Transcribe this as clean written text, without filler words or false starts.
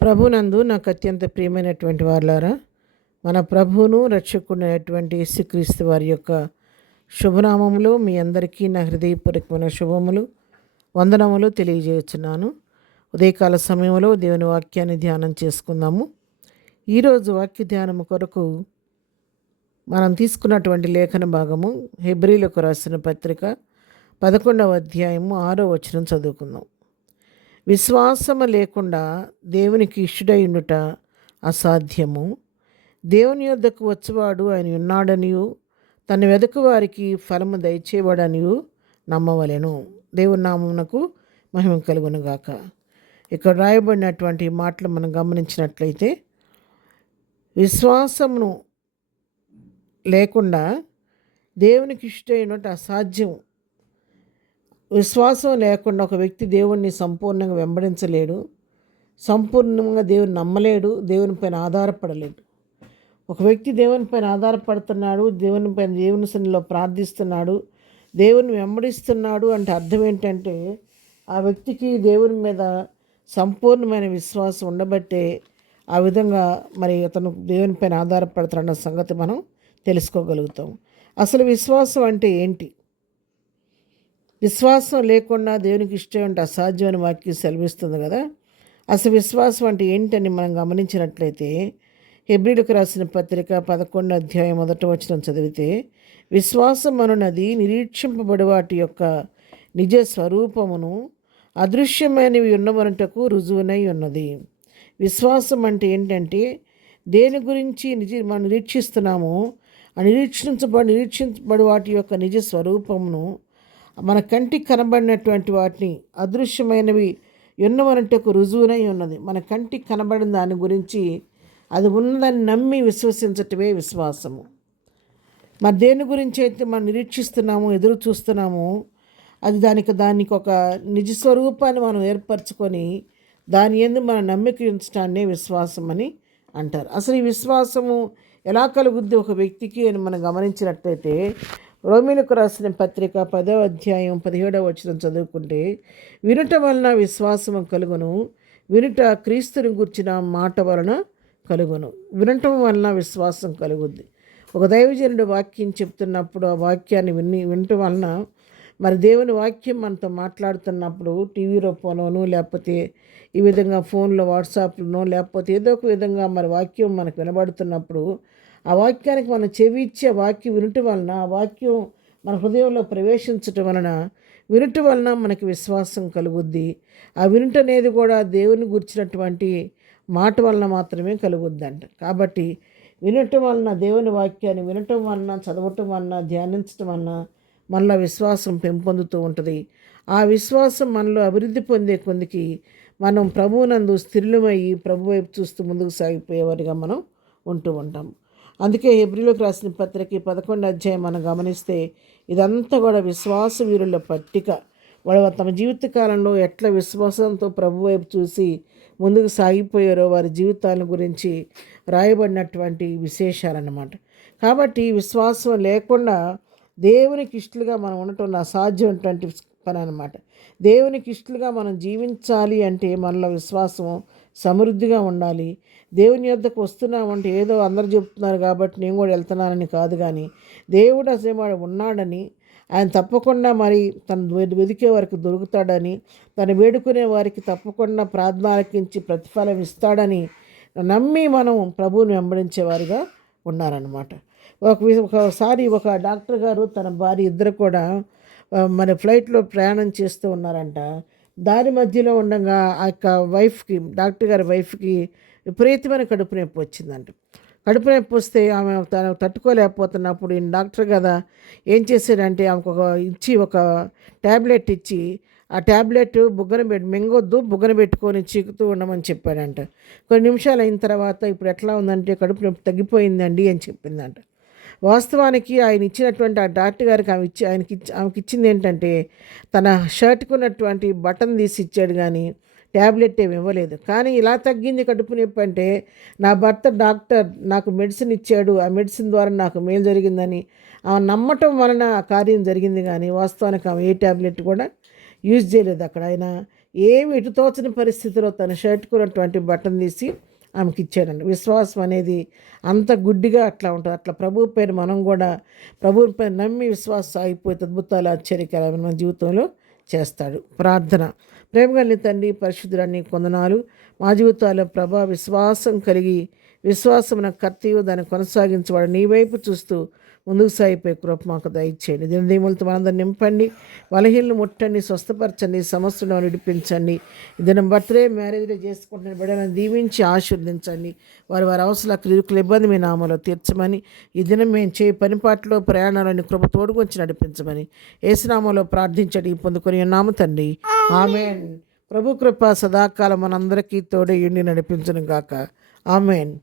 ప్రభునందు నాకు అత్యంత ప్రియమైనటువంటి వారులారా, మన ప్రభువును రక్షకుడైనటువంటి యేసుక్రీస్తు వారి యొక్క శుభనామములో మీ అందరికీ నా హృదయపూర్వకమైన శుభములు వందనములు తెలియజేస్తున్నాను. ఉదయకాల సమయంలో దేవుని వాక్యాన్ని ధ్యానం చేసుకుందాము. ఈరోజు వాక్య ధ్యానము కొరకు మనం తీసుకున్నటువంటి లేఖన భాగము హెబ్రీలకు రాసిన పత్రిక 11వ అధ్యాయము 6వ వచనం చదువుకుందాం. విశ్వాసము లేకుండా దేవునికి ఇష్టడైండుట అసాధ్యము. దేవుని యొద్దకు వచ్చేవాడు ఆయన ఉన్నాడనియు తన వెదకు వారికి ఫలము దయచేవాడనియు నమ్మవలెను. దేవుని నామమునకు మహిమ కలుగునుగాక. ఇక్కడ రాయబడినటువంటి మాటలు మనం గమనించినట్లయితే, విశ్వాసమును లేకుండా దేవునికి ఇష్టమైనట్టు అసాధ్యం. విశ్వాసం లేకుండా ఒక వ్యక్తి దేవుణ్ణి సంపూర్ణంగా వెంబడించలేడు, సంపూర్ణంగా దేవుని నమ్మలేడు, దేవుని పైన ఆధారపడలేడు. ఒక వ్యక్తి దేవుని పైన ఆధారపడుతున్నాడు, దేవుని సన్నిధిలో ప్రార్థిస్తున్నాడు, దేవుని వెంబడిస్తున్నాడు అంటే అర్థం ఏంటంటే ఆ వ్యక్తికి దేవుని మీద సంపూర్ణమైన విశ్వాసం ఉండబట్టే ఆ విధంగా మరి అతను దేవుని పైన ఆధారపడుతున్న సంగతి మనం తెలుసుకోగలుగుతాం. అసలు విశ్వాసం అంటే ఏంటి? విశ్వాసం లేకుండా దేవునికి ఇష్టం అంటే అసాధ్యమైన వాక్యం సెలవిస్తుంది కదా. అసలు విశ్వాసం అంటే ఏంటని మనం గమనించినట్లయితే, హెబ్రీలకు రాసిన పత్రిక 11వ అధ్యాయం 1వ వచనం చదివితే, విశ్వాసం అనున్నది నిరీక్షింపబడి వాటి యొక్క నిజ స్వరూపమును అదృశ్యమైనవి ఉన్నవనుటకు రుజువునై ఉన్నది. విశ్వాసం అంటే ఏంటంటే, దేని గురించి మనం నిరీక్షిస్తున్నామో ఆ నిరీక్షించబడి వాటి యొక్క నిజ స్వరూపమును, మన కంటికి కనబడినటువంటి వాటిని అదృశ్యమైనవి ఉన్నవనంటకు రుజువునై ఉన్నది. మన కంటికి కనబడిన దాని గురించి అది ఉన్నదని నమ్మి విశ్వసించటమే విశ్వాసము. మరి దేని గురించి అయితే మనం నిరీక్షిస్తున్నామో, ఎదురు చూస్తున్నామో, అది దానికి ఒక నిజ స్వరూపాన్ని మనం ఏర్పరచుకొని దాని యందు మన నమ్మిక ఉంచడాన్నే విశ్వాసం అని అంటారు. అసలు ఈ విశ్వాసము ఎలా కలుగుద్ది ఒక వ్యక్తికి అని మనం గమనించినట్లయితే, రోమీలకు రాసిన పత్రిక 10వ అధ్యాయం 17వ వచనం చదువుకుంటే, వినుట వలన విశ్వాసము కలుగును, వినుట క్రీస్తుని గూర్చిన మాట వలన కలుగును. వినటం వలన విశ్వాసం కలుగుద్ది. ఒక దైవజనుడు వాక్యం చెప్తున్నప్పుడు ఆ వాక్యాన్ని వినటం వలన, మరి దేవుని వాక్యం మనతో మాట్లాడుతున్నప్పుడు టీవీ రూపంలోనూ లేకపోతే ఈ విధంగా ఫోన్లో వాట్సాప్లోనో లేకపోతే ఏదో ఒక విధంగా మరి వాక్యం మనకు వినబడుతున్నప్పుడు ఆ వాక్యానికి మనం చెవి ఇచ్చే వాక్యం వినటం వలన, ఆ వాక్యం మన హృదయంలో ప్రవేశించటం వలన, వినటం వలన మనకి విశ్వాసం కలుగుద్ది. ఆ వినుట అనేది కూడా దేవుని గురించినటువంటి మాట వలన మాత్రమే కలుగుద్దంట. కాబట్టి వినటం వలన, దేవుని వాక్యాన్ని వినటం వలన, చదవటం వలన, ధ్యానించటం వలన మనలో విశ్వాసం పెంపొందుతూ ఉంటుంది. ఆ విశ్వాసం మనలో అభివృద్ధి పొందే కొందికి మనం ప్రభువునందు స్థిరులమయ్యి ప్రభు వైపు చూస్తూ ముందుకు సాగిపోయేవారిగా మనం ఉంటూ ఉంటాం. అందుకే హెబ్రీలకు రాసిన పత్రిక 11వ అధ్యాయం మనం గమనిస్తే ఇదంతా కూడా విశ్వాస వీరుల పట్టిక. వాళ్ళు తమ జీవితకాలంలో ఎట్లా విశ్వాసంతో ప్రభు వైపు చూసి ముందుకు సాగిపోయారో వారి జీవితాల గురించి రాయబడినటువంటి విశేషాలన్నమాట. కాబట్టి విశ్వాసం లేకుండా దేవునికి ఇష్టలుగా మనం ఉండటం అసాధ్యమైనటువంటి పని అన్నమాట. దేవునికి ఇష్టలుగా మనం జీవించాలి అంటే మనలో విశ్వాసం సమృద్ధిగా ఉండాలి. దేవుని యొద్దకు వస్తున్నామంటే ఏదో అందరు చెప్తున్నారు కాబట్టి నేను కూడా వెళ్తున్నానని కాదు, కానీ దేవుడు అసలు ఉన్నాడని, ఆయన తప్పకుండా మరి తను వెదికే వారికి దొరుకుతాడని, తను వేడుకునే వారికి తప్పకుండా ప్రార్థనలకించి ప్రతిఫలం ఇస్తాడని నమ్మి మనం ప్రభువుని వెంబడించేవారుగా ఉన్నారన్నమాట. ఒకసారి ఒక డాక్టర్ గారు తన భార్య ఇద్దరు కూడా మరి ఫ్లైట్లో ప్రయాణం చేస్తూ ఉన్నారంట. దారి మధ్యలో ఉండగా ఆ యొక్క డాక్టర్ గారి వైఫ్కి విపరీతమైన కడుపు నొప్పి వచ్చిందంట. కడుపు నొప్పి వస్తే ఆమె తను తట్టుకోలేకపోతున్నప్పుడు ఈయన డాక్టర్ కదా ఏం చేశాడంటే ఆమెకు ఒక ట్యాబ్లెట్ ఇచ్చి, ఆ ట్యాబ్లెట్ మింగొద్దు, బుగ్గన పెట్టుకొని చీకుతూ ఉండమని చెప్పాడంట. కొన్ని నిమిషాలు అయిన తర్వాత ఇప్పుడు ఎట్లా ఉందంటే కడుపు నొప్పి తగ్గిపోయిందండి అని చెప్పిందంట. వాస్తవానికి ఆయన ఇచ్చినటువంటి ఆ డాక్టర్ గారికి ఆమెకి ఇచ్చింది ఏంటంటే తన షర్ట్కి ఉన్నటువంటి బటన్ తీసి ఇచ్చాడు, కానీ ట్యాబ్లెట్ ఏమి ఇవ్వలేదు. కానీ ఇలా తగ్గింది కడుపు నొప్పి అంటే నా భర్త డాక్టర్ నాకు మెడిసిన్ ఇచ్చాడు, ఆ మెడిసిన్ ద్వారా నాకు మేలు జరిగిందని ఆమె నమ్మటం వలన ఆ కార్యం జరిగింది. కానీ వాస్తవానికి ఆమె ఏ ట్యాబ్లెట్ కూడా యూజ్ చేయలేదు. అక్కడ ఆయన ఏమి ఇటు తోచని పరిస్థితిలో తన షర్ట్కు ఉన్నటువంటి బటన్ తీసి ఆమెకి ఇచ్చాడండి. విశ్వాసం అనేది అంత గుడ్డిగా అట్లా ఉంటుంది. అట్లా ప్రభు పైన మనం కూడా ప్రభువు పైన నమ్మి విశ్వాసం సాగిపోతే అద్భుతాలు ఆశ్చర్యకరమైన మన జీవితంలో చేస్తాడు. ప్రార్థన. ప్రేమగలిగిన తండ్రి, పరిశుద్ధురాన్ని కొందనాలు. మా జీవితాల్లో ప్రభా విశ్వాసం కలిగి విశ్వాసమున కర్తయు దాన్ని కొనసాగించేవాడు నీ వైపు చూస్తూ ముందుకు సాగిపోయే కృప మాకు దయచేయండి. దినదీములతో మనందరూ నింపండి, బలహీనలు ముట్టండి, స్వస్థపరచండి, సమస్యలను విడిపించండి. దినం బర్త్డే మ్యారేజ్లో చేసుకుంటున్న బిడ్డలను దీవించి ఆశీర్వదించండి. వారి వారి అవసరాలకు ఇరుకుల ఇబ్బంది మీ నామలో తీర్చమని, ఈ దినం మేము చేయ పనిపాట్లో ప్రయాణాలని కృప తోడుగుంచి నడిపించమని యేసునామములో ప్రార్థించండి పొందుకొని ఉన్నాము తండ్రి. ఆమెన్. ప్రభు కృప సదాకాలం మనందరికీ తోడయుండి నడిపించును గాక. ఆమెన్.